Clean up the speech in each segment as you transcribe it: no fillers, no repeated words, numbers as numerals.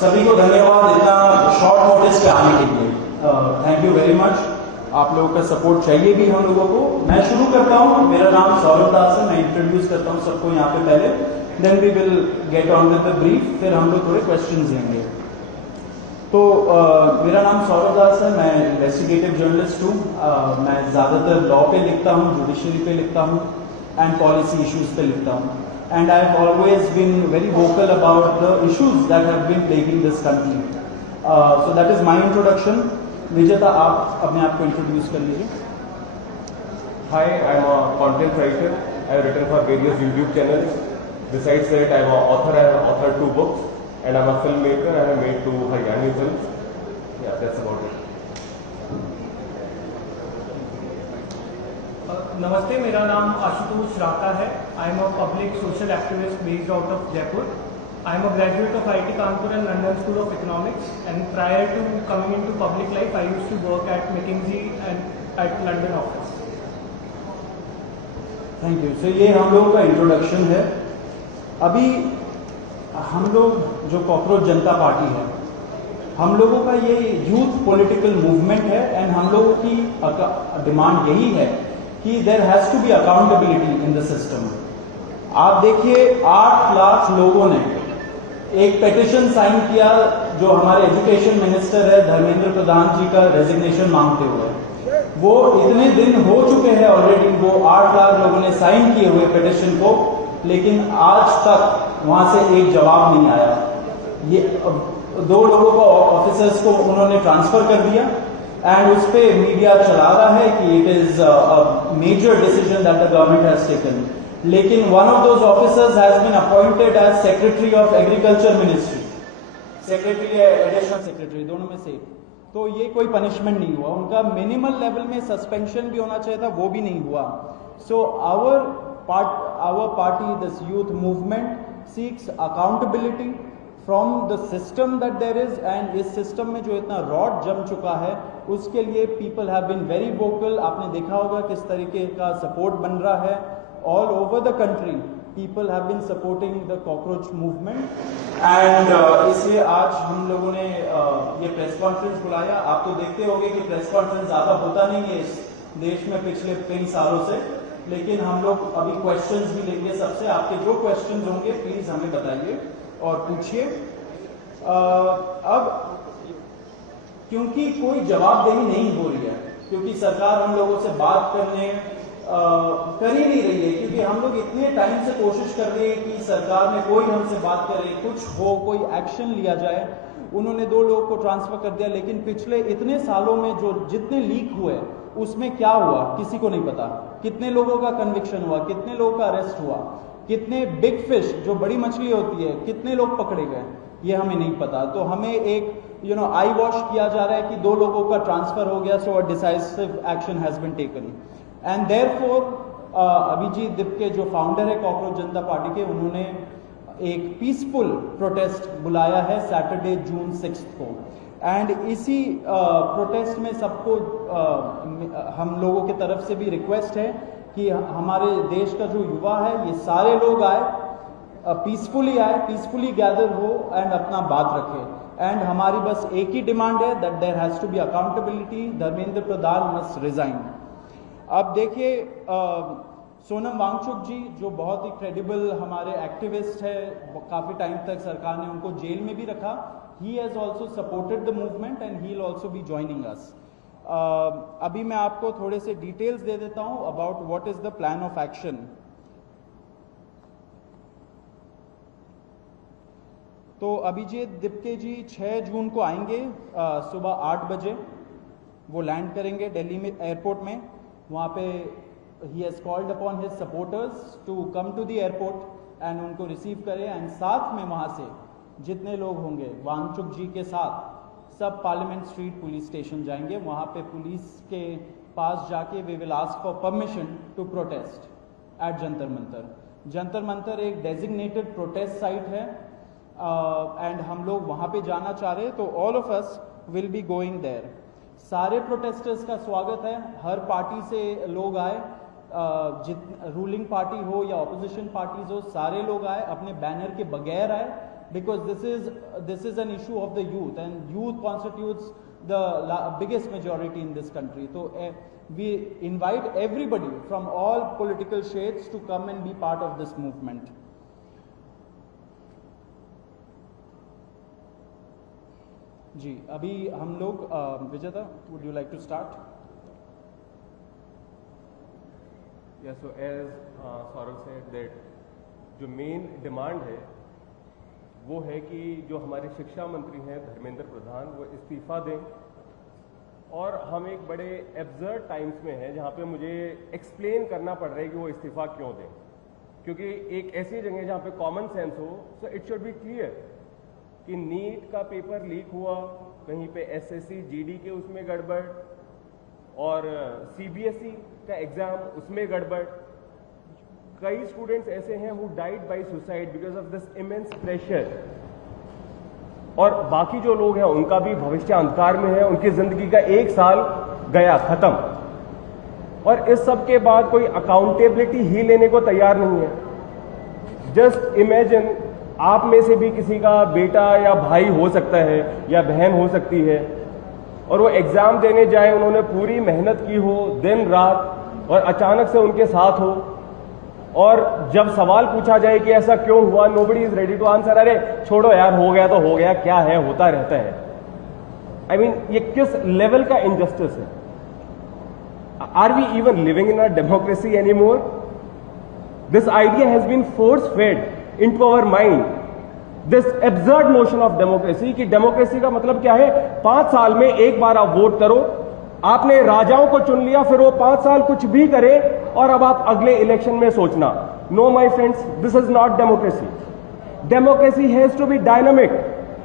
सभी को धन्यवाद इतना शॉर्ट नोटिस पे आने के लिए। Thank you very much. आप लोगों का सपोर्ट चाहिए भी हम लोगों को। मैं शुरू करता हूँ। मेरा नाम सौरभ दास है। मैं इंट्रोड्यूस करता हूँ सबको यहाँ पे पहले, then we will get on with the brief, फिर हम लोग थोड़े क्वेश्चंस लेंगे। तो मेरा नाम सौरभ दास है। मैं इन्वेस्टिगेटिव जर्नलिस्ट हूँ। मैं ज़्यादातर लॉ पे लिखता हूँ, जुडिशरी पे लिखता हूँ एंड पॉलिसी इश्यूज पे लिखता हूँ। And I have always been very vocal about the issues that have been plaguing this country. So that is my introduction. Vijeta, आप अपने आप को इंट्रोड्यूस कर लीजिए। Hi, I'm a content writer. I have written for various YouTube channels. Besides that, I'm an author. I have authored 2 books, and I'm a filmmaker. I have made 2 Haryani films. Yeah, that's about it. नमस्ते, मेरा नाम आशुतोष राका है। I am a public social activist based out of Jaipur. I am a graduate of IIT Kanpur and London School of Economics, and prior to coming into public life, I used to work at McKinsey and at London office. Thank you. सो ये हम लोगों का introduction है। अभी हम लोग जो कॉकरोच जनता पार्टी है, हम लोगों का ये यूथ पॉलिटिकल मूवमेंट है एंड हम लोगों की डिमांड यही है कि there has to be accountability in the system. आप देखिए 8 लाख लोगों ने एक पेटिशन साइन किया जो हमारे एजुकेशन मिनिस्टर है धर्मेंद्र प्रधान जी का रेजिग्नेशन मांगते हुए। वो इतने दिन हो चुके हैं ऑलरेडी, वो 8 लाख लोगों ने साइन किए हुए पेटिशन को, लेकिन आज तक वहां से एक जवाब नहीं आया। ये 2 लोगों को, ऑफिसर्स को उन्होंने ट्रांसफर कर दिया एंड उस पर मीडिया चला रहा है कि it is a major decision that the government has taken. लेकिन one of those officers has been appointed as secretary of agriculture ministry, secretary या एडिशनल सेक्रेटरी, दोनों में से। तो ये कोई पनिशमेंट नहीं हुआ उनका। मिनिमल लेवल में सस्पेंशन भी होना चाहिए था, वो भी नहीं हुआ। So our party, this youth movement seeks accountability from the system that there is, and इस सिस्टम में जो इतना रॉड जम चुका है उसके लिए people have been very vocal. आपने देखा होगा किस तरीके का सपोर्ट बन रहा है all over the country. People have been supporting the cockroach movement and इसलिए आज हम लोगों ने ये प्रेस कॉन्फ्रेंस बुलाया। आप तो देखते होंगे कि प्रेस कॉन्फ्रेंस ज्यादा होता नहीं है इस देश में पिछले कई सालों से, लेकिन हम लोग अभी क्वेश्चंस भी लेंगे सबसे। आपके जो क्वेश्चंस होंगे प्लीज हमें बताइए और पूछिए। अब क्योंकि कोई जवाबदेही नहीं हो रही है, क्योंकि सरकार हम लोगों से बात करने कर ही नहीं रही है, क्योंकि हम लोग इतने टाइम से कोशिश कर रहे हैं कि सरकार में कोई हमसे बात करे, कुछ हो, कोई एक्शन लिया जाए। उन्होंने 2 लोगों को ट्रांसफर कर दिया, लेकिन पिछले इतने सालों में जो जितने लीक हुए उसमें क्या हुआ किसी को नहीं पता। कितने लोगों का कन्विक्शन हुआ, कितने लोगों का अरेस्ट हुआ, कितने बिग फिश जो बड़ी मछली होती है कितने लोग पकड़े गए, ये हमें नहीं पता। तो हमें एक आई वॉश किया जा रहा है कि 2 लोगों का ट्रांसफर हो गया, so a decisive action has been taken. And therefore Abhijit Dipke जो फाउंडर है कॉकरोच जनता पार्टी के, उन्होंने एक पीसफुल प्रोटेस्ट बुलाया है सैटरडे जून 6 को। एंड इसी प्रोटेस्ट में सबको हम लोगों की तरफ से भी रिक्वेस्ट है कि हमारे देश का जो युवा है ये सारे लोग आए, पीसफुली आए, पीसफुली गैदर हो एंड अपना बात रखें। एंड हमारी बस एक ही डिमांड है that there has to be accountability. Dharmendra Pradhan must resign. अब देखिए सोनम वांगचुक जी जो बहुत ही क्रेडिबल हमारे एक्टिविस्ट है, काफ़ी टाइम तक सरकार ने उनको जेल में भी रखा। He has also supported the movement and he will also be joining us. अभी मैं आपको थोड़े से डिटेल्स दे देता हूँ about what is the plan of action. तो अभिजीत दिपके जी 6 जून को आएंगे सुबह 8 बजे। वो लैंड करेंगे दिल्ली में एयरपोर्ट में। वहाँ पे ही has called upon his supporters to come to the airport and उनको रिसीव करें। एंड साथ में वहाँ से जितने लोग होंगे वांगचुक जी के साथ सब पार्लियामेंट स्ट्रीट पुलिस स्टेशन जाएंगे। वहाँ पे पुलिस के पास जाके we will ask for permission to protest at Jantar Mantar. Jantar Mantar एक डेजिग्नेटेड प्रोटेस्ट साइट है एंड हम लोग वहाँ पे जाना चाह रहे हैं, तो all of us will be going there. सारे प्रोटेस्टर्स का स्वागत है, हर पार्टी से लोग आए, रूलिंग पार्टी हो या ऑपोजिशन पार्टीज हो, सारे लोग आए, अपने बैनर के बगैर आए because this is an issue of the youth, and youth constitutes the biggest majority in this country. So we invite everybody from all political shades to come and be part of this movement. जी, अभी हम लोग विजेता, would you like to start? Yeah, so as Saurav said that जो main demand है वो है कि जो हमारे शिक्षा मंत्री हैं धर्मेंद्र प्रधान वो इस्तीफा दें, और हम एक बड़े एब्सर्ड टाइम्स में हैं जहाँ पे मुझे एक्सप्लेन करना पड़ रहा है कि वो इस्तीफा क्यों दें, क्योंकि एक ऐसी जगह जहाँ पे कॉमन सेंस हो, so it should be clear कि नीट का पेपर लीक हुआ, कहीं पे एसएससी जीडी के उसमें गड़बड़, और सीबीएसई का एग्जाम उसमें गड़बड़। कई स्टूडेंट्स ऐसे हैं who died by suicide because of this immense pressure, और बाकी जो लोग हैं उनका भी भविष्य अंधकार में है, उनकी जिंदगी का एक साल गया खत्म, और इस सब के बाद कोई अकाउंटेबिलिटी ही लेने को तैयार नहीं है। जस्ट इमेजिन, आप में से भी किसी का बेटा या भाई हो सकता है या बहन हो सकती है, और वो एग्जाम देने जाए, उन्होंने पूरी मेहनत की हो दिन रात, और अचानक से उनके साथ हो, और जब सवाल पूछा जाए कि ऐसा क्यों हुआ, nobody is ready to answer, अरे छोड़ो यार, हो गया तो हो गया, क्या है, होता रहता है। आई मीन, ये किस लेवल का इनजस्टिस है? Are we even living in a democracy anymore? This idea has been force fed into our mind, this absurd notion of democracy कि डेमोक्रेसी का मतलब क्या है? 5 साल में एक बार आप वोट करो, आपने राजाओं को चुन लिया, फिर वो 5 साल कुछ भी करे, और अब आप अगले इलेक्शन में सोचना। No my friends, this is not democracy. Democracy has to be dynamic.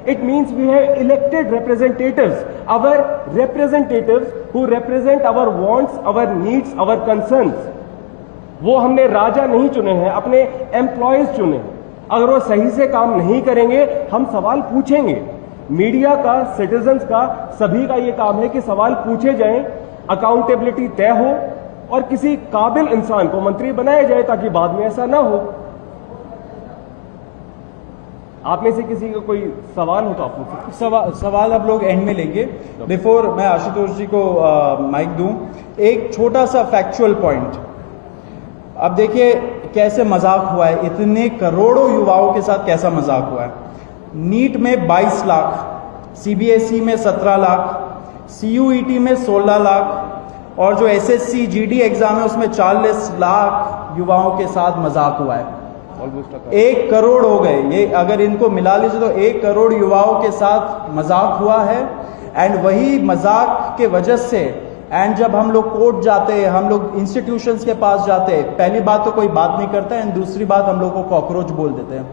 It means we have elected representatives, our representatives who represent our wants, our needs, our concerns. वो हमने राजा नहीं चुने हैं, अपने एम्प्लॉयज चुने हैं। अगर वो सही से काम नहीं करेंगे, हम सवाल पूछेंगे। मीडिया का, सिटीजन्स का, सभी का ये काम है कि सवाल पूछे जाएं, अकाउंटेबिलिटी तय हो, और किसी काबिल इंसान को मंत्री बनाया जाए ताकि बाद में ऐसा ना हो। आप में से किसी का कोई सवाल हो तो आप पूछिए। सवाल अब लोग एंड में लेंगे। बिफोर मैं आशुतोष जी को माइक दूं, एक छोटा सा फैक्चुअल पॉइंट। अब देखिए कैसे मजाक हुआ है, इतने करोड़ों युवाओं के साथ कैसा मजाक हुआ है। नीट में 22 लाख, सीबीएसई में 17 लाख, सीयूईटी में 16 लाख, और जो एसएससी जीडी एग्जाम है उसमें 40 लाख युवाओं के साथ मजाक हुआ है। 1 करोड़ हो गए ये, अगर इनको मिला लीजिए तो 1 करोड़ युवाओं के साथ मजाक हुआ है। एंड वही मजाक के वजह से, एंड जब हम लोग कोर्ट जाते हैं, हम लोग इंस्टीट्यूशंस के पास जाते हैं, पहली बात तो कोई बात नहीं करता है, एंड दूसरी बात हम लोग को कॉकरोच बोल देते हैं,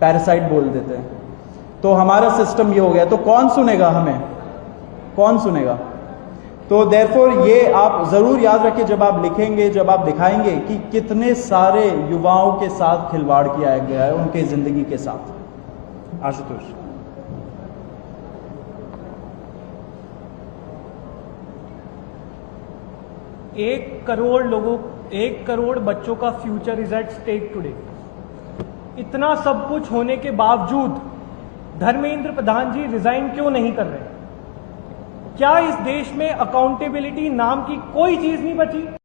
पैरासाइट बोल देते हैं। तो हमारा सिस्टम ये हो गया, तो कौन सुनेगा हमें? कौन सुनेगा? तो देयरफॉर ये आप जरूर याद रखिए जब आप लिखेंगे, जब आप दिखाएंगे कि कितने सारे युवाओं के साथ खिलवाड़ किया गया है, उनके जिंदगी के साथ। आशुतोष। 1 करोड़ लोगों, 1 करोड़ बच्चों का future is at stake today. इतना सब कुछ होने के बावजूद धर्मेंद्र प्रधान जी रिजाइन क्यों नहीं कर रहे? क्या इस देश में अकाउंटेबिलिटी नाम की कोई चीज नहीं बची?